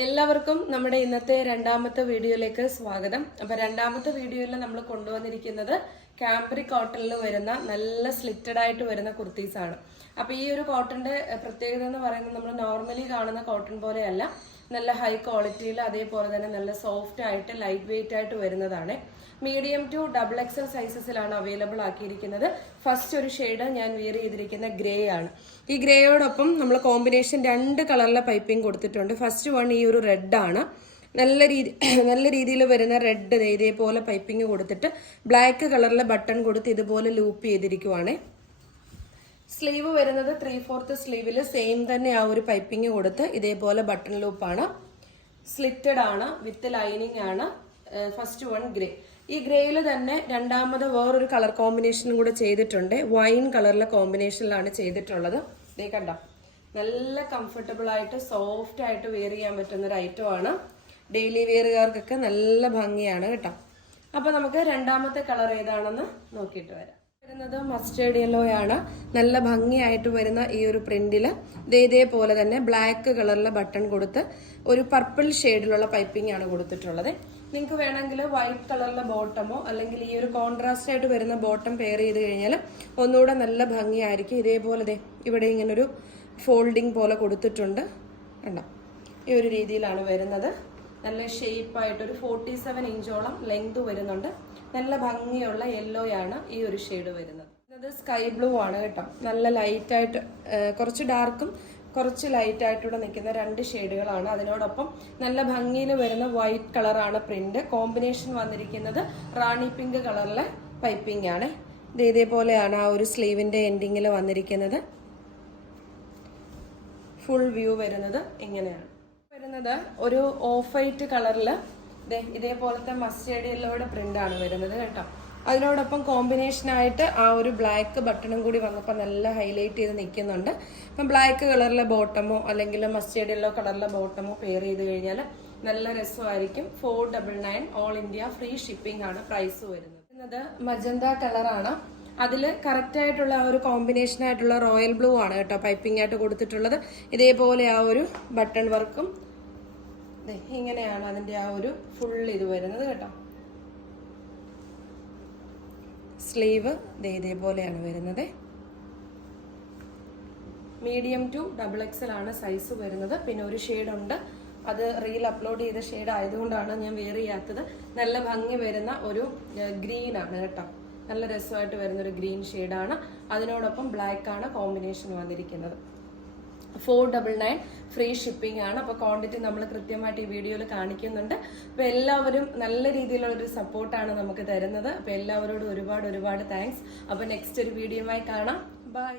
എല്ലാവർക്കും നമ്മുടെ ഇന്നത്തെ രണ്ടാമത്തെ വീഡിയോയിലേക്ക് സ്വാഗതം. അപ്പൊ രണ്ടാമത്തെ വീഡിയോയിൽ നമ്മൾ കൊണ്ടുവന്നിരിക്കുന്നത് കാംബ്രി കോട്ടണിൽ വരുന്ന നല്ല സ്ലിറ്റഡ് ആയിട്ട് വരുന്ന കുർത്തീസ് ആണ് അപ്പൊ ഈ ഒരു കോട്ടന്റെ പ്രത്യേകത എന്ന് പറയുന്നത് നമ്മൾ നോർമലി കാണുന്ന കോട്ടൺ പോലെയല്ല. നല്ല ഹൈ ക്വാളിറ്റിയിൽ അതേപോലെ തന്നെ നല്ല സോഫ്റ്റ് ആയിട്ട് ലൈറ്റ് വെയിറ്റ് ആയിട്ട് വരുന്നതാണ്. മീഡിയം ടു ഡബിൾ എക്സൽ സൈസസിലാണ് അവൈലബിൾ ആക്കിയിരിക്കുന്നത്. ഫസ്റ്റ് ഒരു ഷെയ്ഡ് ഞാൻ വിയർ ചെയ്തിരിക്കുന്ന ഗ്രേ ആണ്. ഈ ഗ്രേയോടൊപ്പം നമ്മൾ കോമ്പിനേഷൻ രണ്ട് കളറിലെ പൈപ്പിംഗ് കൊടുത്തിട്ടുണ്ട്. ഫസ്റ്റ് വൺ ഈ ഒരു റെഡ് ആണ്. നല്ല രീതി നല്ല രീതിയിൽ വരുന്ന റെഡ് ഇതേപോലെ പൈപ്പിംഗ് കൊടുത്തിട്ട് ബ്ലാക്ക് കളറിലെ ബട്ടൺ കൊടുത്ത് ഇതുപോലെ ലൂപ്പ് ചെയ്തിരിക്കുവാണേ. സ്ലീവ് വരുന്നത് ത്രീ ഫോർത്ത് സ്ലീവിൽ സെയിം തന്നെ ആ ഒരു പൈപ്പിംഗ് കൊടുത്ത് ഇതേപോലെ ബട്ടൺ ലൂപ്പാണ് സ്ലിറ്റഡ് ആണ് വിത്ത് ലൈനിങ് ആണ് ഫസ്റ്റ് വൺ ഗ്രേ ഈ ഗ്രേയിൽ തന്നെ രണ്ടാമത് വേറൊരു കളർ കോമ്പിനേഷനും കൂടെ ചെയ്തിട്ടുണ്ട്. വൈൻ കളറിലെ കോമ്പിനേഷനിലാണ് ചെയ്തിട്ടുള്ളത്. ഇതേ കണ്ട? നല്ല കംഫർട്ടബിൾ ആയിട്ട് സോഫ്റ്റ് ആയിട്ട് വെയർ ചെയ്യാൻ പറ്റുന്ന ഒരു ഐറ്റം ആണ്. ഡെയിലി വെയറുകാർക്കൊക്കെ നല്ല ഭംഗിയാണ് കേട്ടോ. അപ്പൊ നമുക്ക് രണ്ടാമത്തെ കളർ ഏതാണെന്ന് നോക്കിയിട്ട് വരാം. വരുന്നത് മസ്റ്റേർഡ് യെല്ലോ ആണ്. നല്ല ഭംഗിയായിട്ട് വരുന്ന ഈ ഒരു പ്രിന്റിൽ ഇതേപോലെ തന്നെ ബ്ലാക്ക് കളറിലെ ബട്ടൺ കൊടുത്ത് ഒരു പർപ്പിൾ ഷെയ്ഡിലുള്ള പൈപ്പിംഗ് ആണ് കൊടുത്തിട്ടുള്ളത്. നിങ്ങൾക്ക് വേണമെങ്കിൽ വൈറ്റ് കളറിലെ ബോട്ടമോ അല്ലെങ്കിൽ ഈ ഒരു കോൺട്രാസ്റ്റ് ആയിട്ട് വരുന്ന ബോട്ടം പെയർ ചെയ്ത് കഴിഞ്ഞാൽ ഒന്നുകൂടെ നല്ല ഭംഗിയായിരിക്കും. ഇതേപോലെ ഇവിടെ ഇങ്ങനൊരു ഫോൾഡിങ് പോലെ കൊടുത്തിട്ടുണ്ട്. കണ്ടോ? ഈ ഒരു രീതിയിലാണ് വരുന്നത്. നല്ല ഷേപ്പായിട്ട് ഒരു ഫോർട്ടി സെവൻ ഇഞ്ചോളം ലെങ്ത് വരുന്നുണ്ട്. നല്ല ഭംഗിയുള്ള യെല്ലോ ആണ് ഈ ഒരു ഷെയ്ഡ് വരുന്നത്. ഇത് സ്കൈ ബ്ലൂ ആണ് കേട്ടോ. നല്ല ലൈറ്റ് ആയിട്ട് കുറച്ച് ഡാർക്കും കുറച്ച് ലൈറ്റ് ആയിട്ടൂടെ നിൽക്കുന്ന രണ്ട് ഷെയ്ഡുകളാണ് അതിനോടൊപ്പം നല്ല ഭംഗിയിൽ വരുന്ന വൈറ്റ് കളറാണ് പ്രിന്റ് കോമ്പിനേഷൻ വന്നിരിക്കുന്നത് റാണി പിങ്ക് കളറിലെ പൈപ്പിംഗ് ആണ്. ഇത് ഇതേപോലെയാണ് ആ ഒരു സ്ലീവിന്റെ എൻഡിങ്ങിൽ വന്നിരിക്കുന്നത്. ഫുൾ വ്യൂ വരുന്നത് ഇങ്ങനെയാണ്. വരുന്നത് ഒരു ഓഫ് വൈറ്റ് കളറിൽ ഇതേപോലത്തെ യെല്ലോയുടെ പ്രിന്റ് ആണ് വരുന്നത് കേട്ടോ. അതിനോടൊപ്പം കോമ്പിനേഷൻ ആയിട്ട് ആ ഒരു ബ്ലാക്ക് ബട്ടണും കൂടി വന്നപ്പോൾ നല്ല ഹൈലൈറ്റ് ചെയ്ത് നിൽക്കുന്നുണ്ട്. അപ്പം ബ്ലാക്ക് കളറിലെ ബോട്ടമോ അല്ലെങ്കിൽ മസ്റ്റേർഡ് യെല്ലോ കളറിലെ ബോട്ടമോ പെയർ ചെയ്ത് കഴിഞ്ഞാൽ നല്ല രസമായിരിക്കും. Four double nine all India free shipping ആണ് പ്രൈസ് വരുന്നത്. മജന്ത കളറാണ് അതിൽ കറക്റ്റ് ആയിട്ടുള്ള ആ ഒരു കോമ്പിനേഷൻ ആയിട്ടുള്ള റോയൽ ബ്ലൂ ആണ് കേട്ടോ പൈപ്പിംഗ് ആയിട്ട് കൊടുത്തിട്ടുള്ളത്. ഇതേപോലെ ആ ഒരു ബട്ടൺ വർക്കും ഇങ്ങനെയാണ് അതിന്റെ ആ ഒരു ഫുൾ ഇത് വരുന്നത് കേട്ടോ. സ്ലീവ് ഇതേപോലെയാണ് വരുന്നത്. മീഡിയം ടു ഡബിൾ എക്സൽ ആണ് സൈസ് വരുന്നത്. പിന്നെ ഒരു ഷെയ്ഡ് ഉണ്ട്. അത് റീൽ അപ്ലോഡ് ചെയ്ത ഷെയ്ഡ് ആയതുകൊണ്ടാണ് ഞാൻ വെയർ ചെയ്യാത്തത്. നല്ല ഭംഗി വരുന്ന ഒരു ഗ്രീൻ ആണ് കേട്ടോ. നല്ല രസമായിട്ട് വരുന്ന ഒരു ഗ്രീൻ ഷെയ്ഡാണ് അതിനോടൊപ്പം ബ്ലാക്ക് ആണ് കോമ്പിനേഷൻ വന്നിരിക്കുന്നത്. Four double nine free shipping ആണ്. അപ്പോൾ ക്വാണ്ടിറ്റി നമ്മൾ കൃത്യമായിട്ട് ഈ വീഡിയോയിൽ കാണിക്കുന്നുണ്ട്. അപ്പോൾ എല്ലാവരും നല്ല രീതിയിലുള്ള ഒരു സപ്പോർട്ടാണ് നമുക്ക് തരുന്നത്. അപ്പോൾ എല്ലാവരോടും ഒരുപാട് ഒരുപാട് താങ്ക്സ് അപ്പോൾ നെക്സ്റ്റ് ഒരു വീഡിയോയുമായി കാണാം. ബൈ